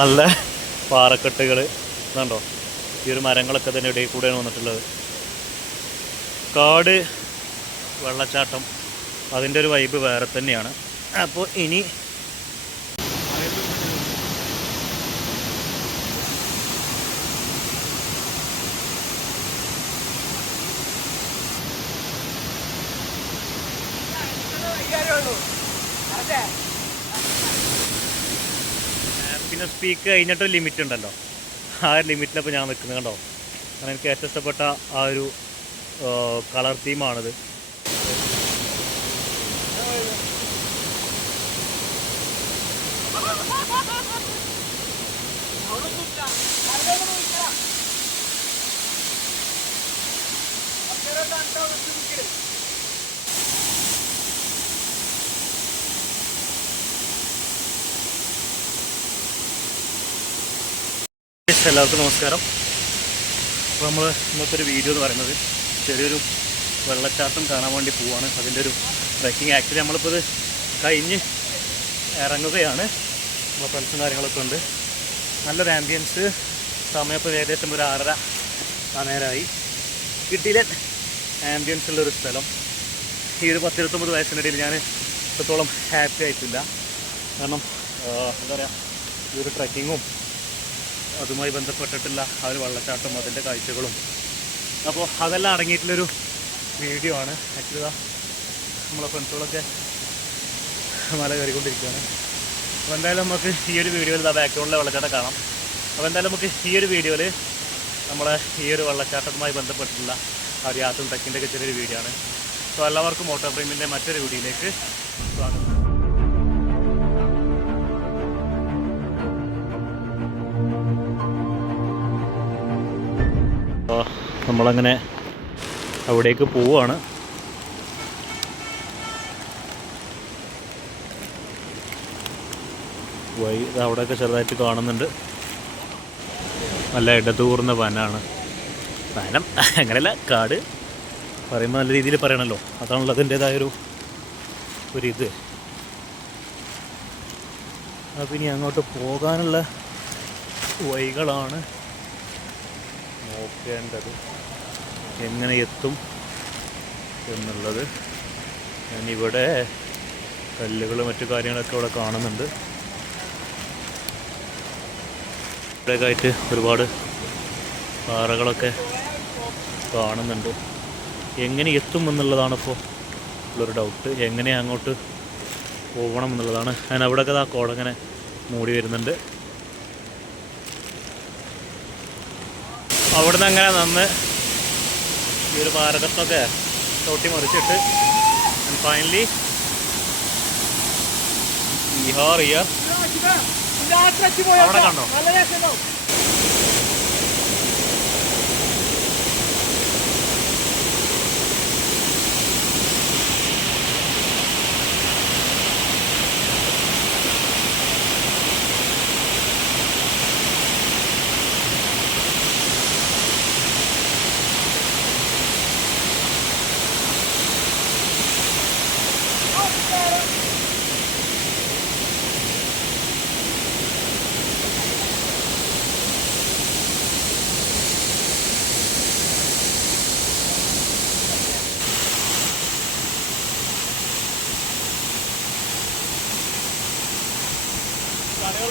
നല്ല പാറക്കെട്ടുകൾ ഇതുണ്ടോ? ഈ ഒരു മരങ്ങളൊക്കെ തന്നെ ഇടയിൽ കൂടെയാണ് വന്നിട്ടുള്ളത്. കാട് വെള്ളച്ചാട്ടം അതിന്റെ ഒരു വൈബ് വേറെ തന്നെയാണ്. അപ്പോൾ ഇനി ഹാപ്പിനെസ് പീക്ക് കഴിഞ്ഞിട്ടൊരു ലിമിറ്റ് ഉണ്ടല്ലോ. ആ ഒരു ലിമിറ്റിലപ്പോൾ ഞാൻ നിൽക്കുന്നത് കണ്ടോ? കാരണം എനിക്ക് ഏറ്റവും ഇഷ്ടപ്പെട്ട ആ ഒരു കളർ തീമാണിത് എല്ലാവർക്കും നമസ്കാരം. അപ്പോൾ നമ്മൾ ഇന്നത്തെ ഒരു വീഡിയോ എന്ന് പറയുന്നത് ചെറിയൊരു വെള്ളച്ചാട്ടം കാണാൻ വേണ്ടി പോവാണ്. അതിന്റെ ഒരു ട്രക്കിങ് ആക്ച്വലി നമ്മളിപ്പോൾ ഇത് കഴിഞ്ഞ് ഇറങ്ങുകയാണ്. നമ്മൾ ഫ്രണ്ട്സും കാര്യങ്ങളൊക്കെ ഉണ്ട്. നല്ലൊരു ആംബിയൻസ് സമയം ഇപ്പോൾ ഏകദേശം ഒരു ആറര ആ നേരമായി. കിട്ടിയില്ല? ആംബിയൻസ് ഉള്ളൊരു സ്ഥലം. ഈ ഒരു പത്തിരുപത്തൊമ്പത് വയസ്സിനിടയിൽ ഞാൻ ഇത്രത്തോളം ഹാപ്പി ആയിട്ടില്ല. കാരണം എന്താ പറയുക ഈ ഒരു ട്രക്കിങ്ങും അതുമായി ബന്ധപ്പെട്ടിട്ടുള്ള ആ ഒരു വെള്ളച്ചാട്ടം അതിന്റെ കാഴ്ചകളും. അപ്പോൾ അതെല്ലാം അടങ്ങിയിട്ടുള്ളൊരു വീഡിയോ ആണ്. ആക്ച്വലി നമ്മളെ ഫ്രണ്ട്സുകളൊക്കെ മല കയറിക്കൊണ്ടിരിക്കുകയാണ്. അപ്പോൾ എന്തായാലും നമുക്ക് ഈ ഒരു വീഡിയോയിൽ ഇതാ ബാക്ക്ഗ്രൗണ്ടിലെ വെള്ളച്ചാട്ടം കാണാം. അപ്പോൾ എന്തായാലും നമുക്ക് ഈ ഒരു വീഡിയോയിൽ നമ്മളെ ഈ ഒരു വെള്ളച്ചാട്ടവുമായി ബന്ധപ്പെട്ടിട്ടുള്ള ആ ഒരു യാത്ര ട്രക്കിന്റെ ഒക്കെ ചെറിയൊരു വീഡിയോ ആണ്. സോ എല്ലാവർക്കും മോട്ടോർ പ്രേമിന്റെ മറ്റൊരു വീഡിയോയിലേക്ക് സ്വാഗതം. നമ്മളങ്ങനെ അവിടേക്ക് പോവുകയാണ് വൈ ഇത് അവിടെയൊക്കെ ചെറുതായിട്ട് കാണുന്നുണ്ട്. നല്ല ഇടതൂർന്ന വനാണ്. വനം അങ്ങനെയല്ല കാട്. പറയുമ്പോൾ നല്ല രീതിയിൽ പറയണമല്ലോ അതാണല്ലോ ഒരു ഒരിത്. അപ്പം ഇനി അങ്ങോട്ട് പോകാനുള്ള വഴികളാണ് നോക്കേണ്ടത്. എങ്ങനെ എത്തും എന്നുള്ളത് ഞാനിവിടെ കല്ലുകളും മറ്റു കാര്യങ്ങളൊക്കെ ഇവിടെ കാണുന്നുണ്ട്. ഇവിടെയൊക്കെ ആയിട്ട് ഒരുപാട് പാറകളൊക്കെ കാണുന്നുണ്ട്. എങ്ങനെ എത്തും എന്നുള്ളതാണ് ഇപ്പോൾ ഉള്ളൊരു ഡൗട്ട് എങ്ങനെ അങ്ങോട്ട് പോകണം എന്നുള്ളതാണ്. ഞാൻ അവിടെയൊക്കെ ആ കോടങ്ങനെ മൂടി വരുന്നുണ്ട്. അവിടുന്ന് അങ്ങനെ നിന്ന് ഈ ഒരു ഭാരതത്തൊക്കെ ചവിട്ടി മറിച്ചിട്ട്. ഫൈനലി ബീഹാർ ഇയർ അവിടെ കണ്ടോ?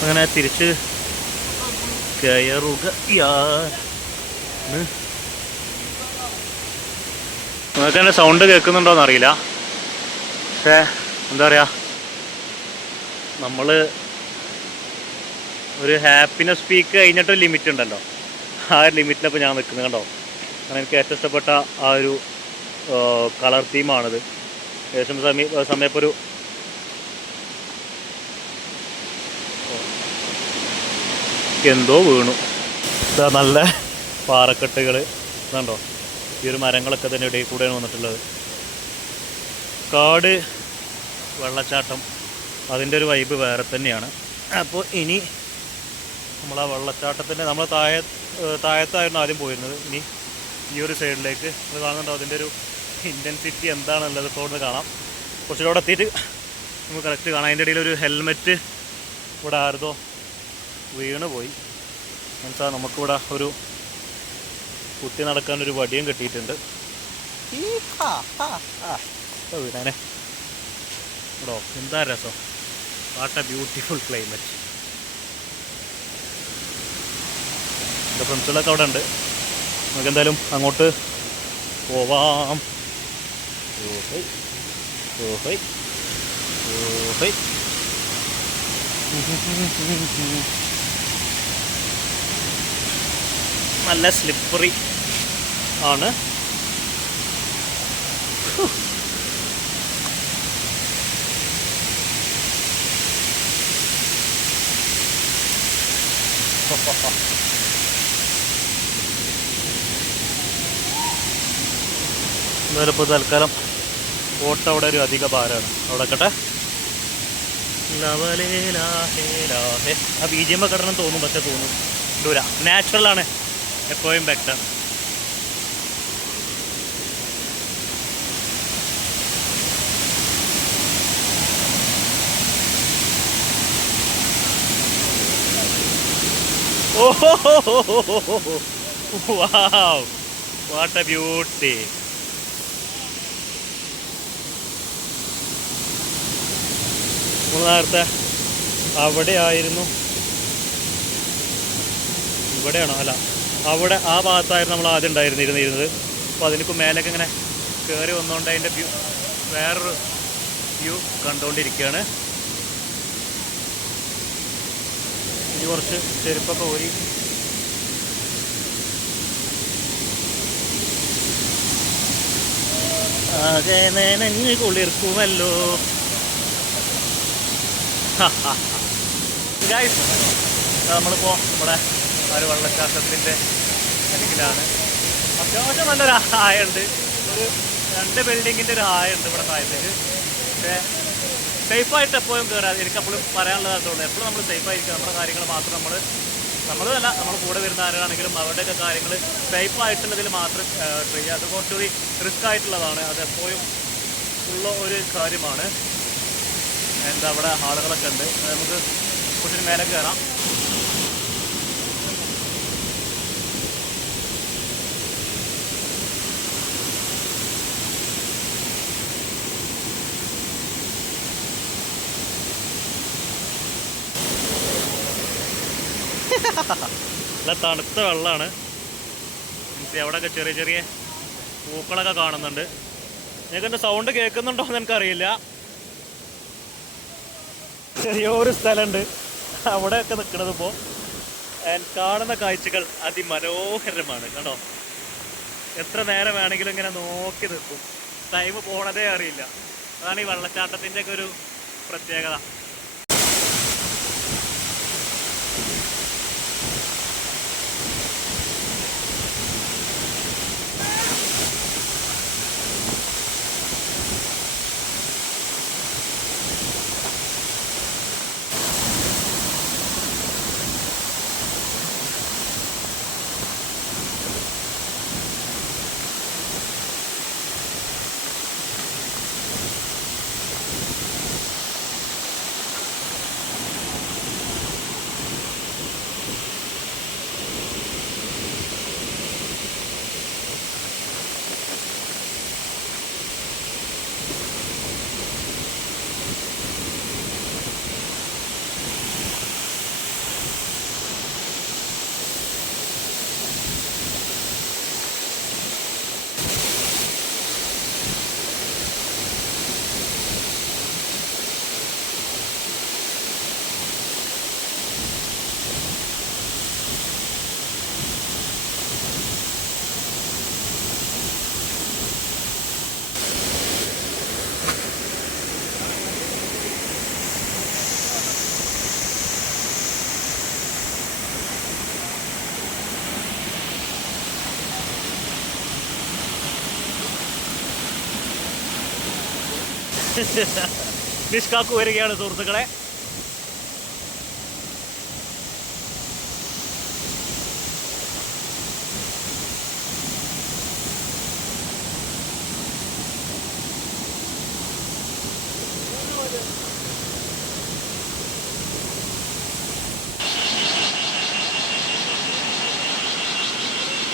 അങ്ങനെ തിരിച്ച് കയറുക നിങ്ങൾക്ക് എന്റെ സൗണ്ട് കേൾക്കുന്നുണ്ടോന്ന് അറിയില്ല പക്ഷേ എന്താ പറയുക നമ്മൾ ഒരു ഹാപ്പിനെസ് പീക്ക് കഴിഞ്ഞിട്ടൊരു ലിമിറ്റ് ഉണ്ടല്ലോ. ആ ഒരു ലിമിറ്റിലപ്പോൾ ഞാൻ നിൽക്കുന്നത് കണ്ടോ? അങ്ങനെ എനിക്ക് ഏറ്റവും ഇഷ്ടപ്പെട്ട ആ ഒരു കളർ തീമാണിത്. ഏകദേശം സമയ സമയപ്പൊരു എന്തോ വീണു. ഇതാ നല്ല പാറക്കെട്ടുകൾ ഇതുണ്ടോ ഈ ഒരു മരങ്ങളൊക്കെ തന്നെ ഇടയിൽ കൂടെയാണ് വന്നിട്ടുള്ളത്. കാട് വെള്ളച്ചാട്ടം അതിന്റെ ഒരു വൈബ് വേറെ തന്നെയാണ്. അപ്പോൾ ഇനി നമ്മൾ ആ വെള്ളച്ചാട്ടത്തിന്റെ നമ്മൾ താഴെ താഴത്തായിരുന്നു ആദ്യം പോയിരുന്നത്. ഇനി ഈ ഒരു സൈഡിലേക്ക് നമ്മൾ കാണുന്നുണ്ടോ? അതിന്റെ ഒരു ഇന്റൻസിറ്റി എന്താണുള്ളത് ഇപ്പോൾ ഒന്ന് കാണാം. കുറച്ചുകൂടെ എത്തിയിട്ട് നമുക്ക് കറക്റ്റ് കാണാം. അതിന്റെ ഇടയിൽ ഒരു ഹെൽമെറ്റ് ഇവിടെ ആരതോ വീണ് പോയി. മനസ്സിലാ നമുക്കിവിടെ ഒരു കുത്തി നടക്കാൻ ഒരു വടിയും കിട്ടിയിട്ടുണ്ട്. വീടാനെ ഇവിടോ എന്താ രസം? വാട്ട് എ ബ്യൂട്ടിഫുൾ ക്ലൈമറ്റ് എന്റെ ഫ്രണ്ട്സുകളൊക്കെ അവിടെ ഉണ്ട്. നമുക്കെന്തായാലും അങ്ങോട്ട് പോവാം. ഓഹൈ ഓഹൈ ഓഹൈ നല്ല സ്ലിപ്പറി ആണ്. എന്നാലിപ്പോൾ തൽക്കാലം ഓട്ടം അവിടെ ഒരു അധിക ഭാരമാണ്. അവിടെ കട്ടെ ആ ബി ജി എം ഒക്കെ ഇടണം തോന്നും പക്ഷെ തോന്നും. ഇടൂല. നാച്ചുറൽ ആണ്. എപ്പോഴും ബെറ്റർ വാ വാട്ട് എ beauty! നമ്മൾ അവിടെ ആയിരുന്നു ഇവിടെയാണോ? അല്ല. അവിടെ ആ ഭാഗത്തായിരുന്നു നമ്മൾ ആദ്യം ഉണ്ടായിരുന്നിരുന്നത് ഇരുന്നിരുന്നത്. അപ്പോൾ അതിനിപ്പോൾ മേലേക്ക് ഇങ്ങനെ കയറി വന്നുകൊണ്ട് അതിന്റെ വ്യൂ വേറൊരു വ്യൂ കണ്ടുകൊണ്ടിരിക്കുകയാണ് ഇനി കുറച്ച് ചെരുപ്പൊക്കെ ഊരി. ആകെ നനഞ്ഞ് കുളിർക്കുമല്ലോ. ഗൈസ് നമ്മളിപ്പോൾ നമ്മുടെ ഒരു വെള്ളച്ചാട്ടത്തിന്റെ അരികിലാണ്. അത്യാവശ്യം നല്ലൊരു ഹായുണ്ട് ഒരു രണ്ട് ബിൽഡിങ്ങിന്റെ ഒരു ആയുണ്ട് ഇവിടെ താഴത്തേക്ക്. പക്ഷേ സേഫായിട്ട് എപ്പോഴും കയറാതെ എനിക്ക് എപ്പോഴും പറയാനുള്ളതായിട്ടുള്ളൂ എപ്പോഴും നമ്മൾ സേഫായിരിക്കും നമ്മുടെ കാര്യങ്ങൾ മാത്രം നമ്മൾ നമ്മളല്ല നമ്മൾ കൂടെ വരുന്ന ആരാണെങ്കിലും അവരുടെയൊക്കെ കാര്യങ്ങൾ സേഫ് ആയിട്ടുള്ളതിൽ മാത്രം ട്രൈ അത് കുറച്ചുകൂടി റിസ്ക് ആയിട്ടുള്ളതാണ്. അത് എപ്പോഴും ഉള്ള ഒരു കാര്യമാണ്. എന്താ അവിടെ ആളുകളൊക്കെ ഉണ്ട്. നമുക്ക് കുറച്ചൊരു മേലെ കയറാം. നല്ല തണുത്ത വെള്ളമാണ്. മീൻസ് അവിടെയൊക്കെ ചെറിയ ചെറിയ പൂക്കളൊക്കെ കാണുന്നുണ്ട്. നിങ്ങൾക്ക് എന്റെ സൗണ്ട് കേൾക്കുന്നുണ്ടോ എന്ന് എനിക്കറിയില്ല. ചെറിയൊരു സ്ഥലമുണ്ട്. അവിടെയൊക്കെ നിൽക്കുന്നത് ഇപ്പോൾ കാണുന്ന കാഴ്ചകൾ അതിമനോഹരമാണ് കണ്ടോ എത്ര നേരം വേണമെങ്കിലും ഇങ്ങനെ നോക്കി നിൽക്കും. ടൈം പോണതേ അറിയില്ല. അതാണ് ഈ വെള്ളച്ചാട്ടത്തിന്റെ ഒക്കെ ഒരു പ്രത്യേകത. നിഷ്കാക്കു വരികയാണ് സുഹൃത്തുക്കളെ.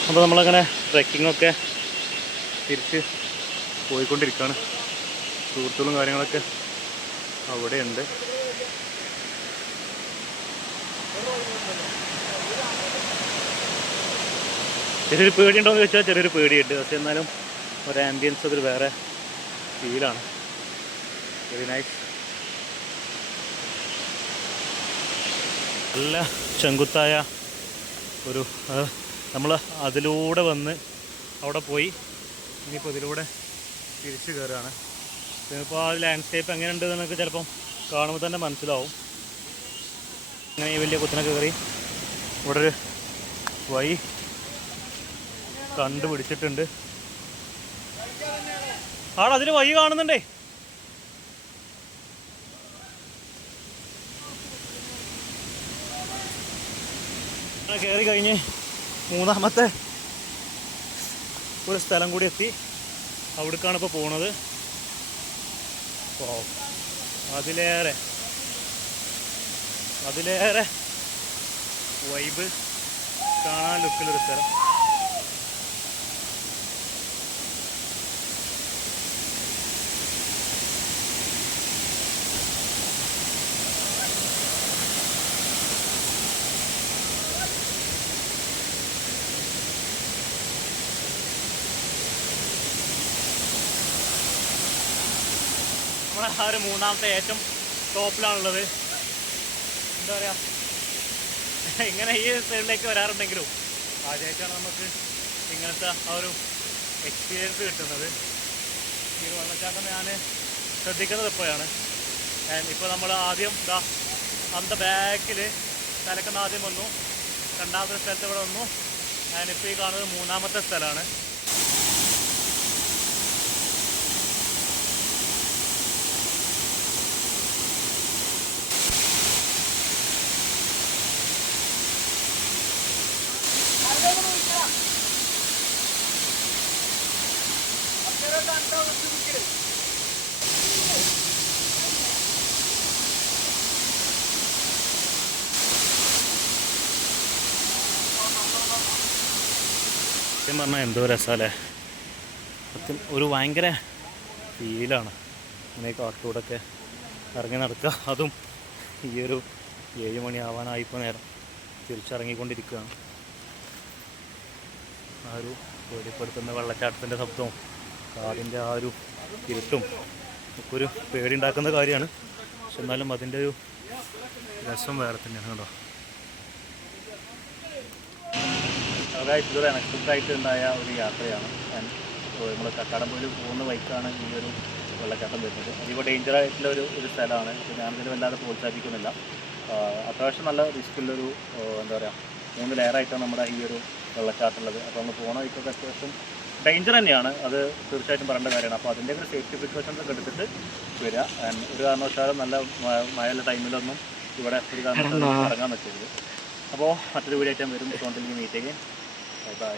അപ്പോൾ നമ്മളങ്ങനെ ട്രക്കിങ്ങൊക്കെ തിരിച്ച് പോയിക്കൊണ്ടിരിക്കുകയാണ് സുഹൃത്തുക്കളും കാര്യങ്ങളൊക്കെ അവിടെയുണ്ട്. ചെറിയൊരു പേടിയുണ്ടോ എന്ന് ചോദിച്ചാൽ ചെറിയൊരു പേടിയുണ്ട്. പക്ഷെ എന്നാലും ഒരു ആംബിയൻസ് അതൊരു വേറെ ഫീലാണ് വെരി നൈസ് നല്ല ചെങ്കുത്തായ ഒരു നമ്മൾ അതിലൂടെ വന്ന് അവിടെ പോയി. ഇനിയിപ്പോൾ ഇതിലൂടെ തിരിച്ചു കയറുകയാണ് ഇപ്പോൾ ആ ലാൻഡ്സ്കേപ്പ് എങ്ങനെയുണ്ട് എന്നൊക്കെ ചിലപ്പം കാണുമ്പോൾ തന്നെ മനസ്സിലാവും. അങ്ങനെ ഈ വലിയ കുത്തനെ കയറി ഇവിടെ ഒരു വഴി കണ്ടുപിടിച്ചിട്ടുണ്ട്. ആടെ അതിന് വഴി കാണുന്നുണ്ടേ. കയറി കഴിഞ്ഞ് മൂന്നാമത്തെ ഒരു സ്ഥലം കൂടി എത്തി. അവിടേക്കാണ് ഇപ്പോൾ പോണത്. ഓ അതിലേറെ. അതിലേറെ. വൈബ് കാണാൻ ലുക്കിലൊരു സ്ഥലം. നമ്മുടെ ആ ഒരു മൂന്നാമത്തെ ഏറ്റവും ടോപ്പിലാണുള്ളത്. എന്താ പറയുക ഇങ്ങനെ ഈ സൈഡിലേക്ക് വരാറുണ്ടെങ്കിലും ആദ്യമായിട്ടാണ് നമുക്ക് ഇങ്ങനത്തെ ആ ഒരു എക്സ്പീരിയൻസ് കിട്ടുന്നത്. ഈ വെള്ളച്ചാട്ടം ഞാൻ ശ്രദ്ധിക്കുന്നത് ഇപ്പോഴാണ്. ഇപ്പോൾ നമ്മൾ ആദ്യം ഇതാ അന്ത ബാക്കിൽ സ്ഥലക്കുന്ന ആദ്യം വന്നു. രണ്ടാമത്തെ സ്ഥലത്ത് ഇവിടെ വന്നു. ഞാനിപ്പോൾ ഈ കാണുന്നത് മൂന്നാമത്തെ സ്ഥലമാണ്. സത്യം പറഞ്ഞാൽ എന്തോ രസമല്ലേ സത്യം ഒരു ഭയങ്കര ഫീലാണ് ഇങ്ങനെ കാട്ടിലൂടെയൊക്കെ ഇറങ്ങി നടക്കുക. അതും ഈ ഒരു ഏഴ് മണി ആവാനായിപ്പോൾ നേരം തിരിച്ചിറങ്ങിക്കൊണ്ടിരിക്കുകയാണ്. ആ ഒരു പേടിപ്പെടുത്തുന്ന വെള്ളച്ചാട്ടത്തിന്റെ ശബ്ദവും കാടിന്റെ ആ ഒരു ഇരുട്ടും ഒക്കെ ഒരു പേടി ഉണ്ടാക്കുന്ന കാര്യമാണ്. പക്ഷെ എന്നാലും അതിന്റെ ഒരു രസം വേറെ തന്നെയാണ് കേട്ടോ. ഇതൊരു അനക്സെപ്റ്റ് ആയിട്ട് ഉണ്ടായ ഒരു യാത്രയാണ് നമ്മൾ കക്കാടംപൊയിൽ പോകുന്ന ബൈക്കാണ് ഈ ഒരു വെള്ളച്ചാട്ടം വരുന്നത്. അതിപ്പോൾ ഡേഞ്ചർ ആയിട്ടുള്ള ഒരു ഒരു സ്ഥലമാണ്. അപ്പോൾ ഞാനിതിന് വല്ലാതെ പ്രോത്സാഹിപ്പിക്കുന്നില്ല. അത്യാവശ്യം നല്ല റിസ്ക്കുള്ളൊരു എന്താ പറയുക മൂന്ന് ലെയറായിട്ടാണ് നമ്മുടെ ഈ ഒരു വെള്ളക്കാട്ടുള്ളത് അപ്പോൾ നമ്മൾ പോകുന്ന വഴിക്കൊക്കെ അത്യാവശ്യം ഡേഞ്ചർ തന്നെയാണ്. അത് തീർച്ചയായിട്ടും പറയേണ്ട കാര്യമാണ്. അപ്പോൾ അതിന്റെ ഒരു സേഫ്റ്റി പ്രിക്കോഷൻസ് ഒക്കെ എടുത്തിട്ട് വരിക. ഒരു കാരണവശാലും നല്ല മഴയുള്ള ടൈമിലൊന്നും ഇവിടെ ഒരു കാരണവശാലും ഇറങ്ങാൻ പറ്റരുത്. അപ്പോൾ മറ്റൊരു വീഡിയോ ആയിട്ട് ഞാൻ വരും. Meeting bye bye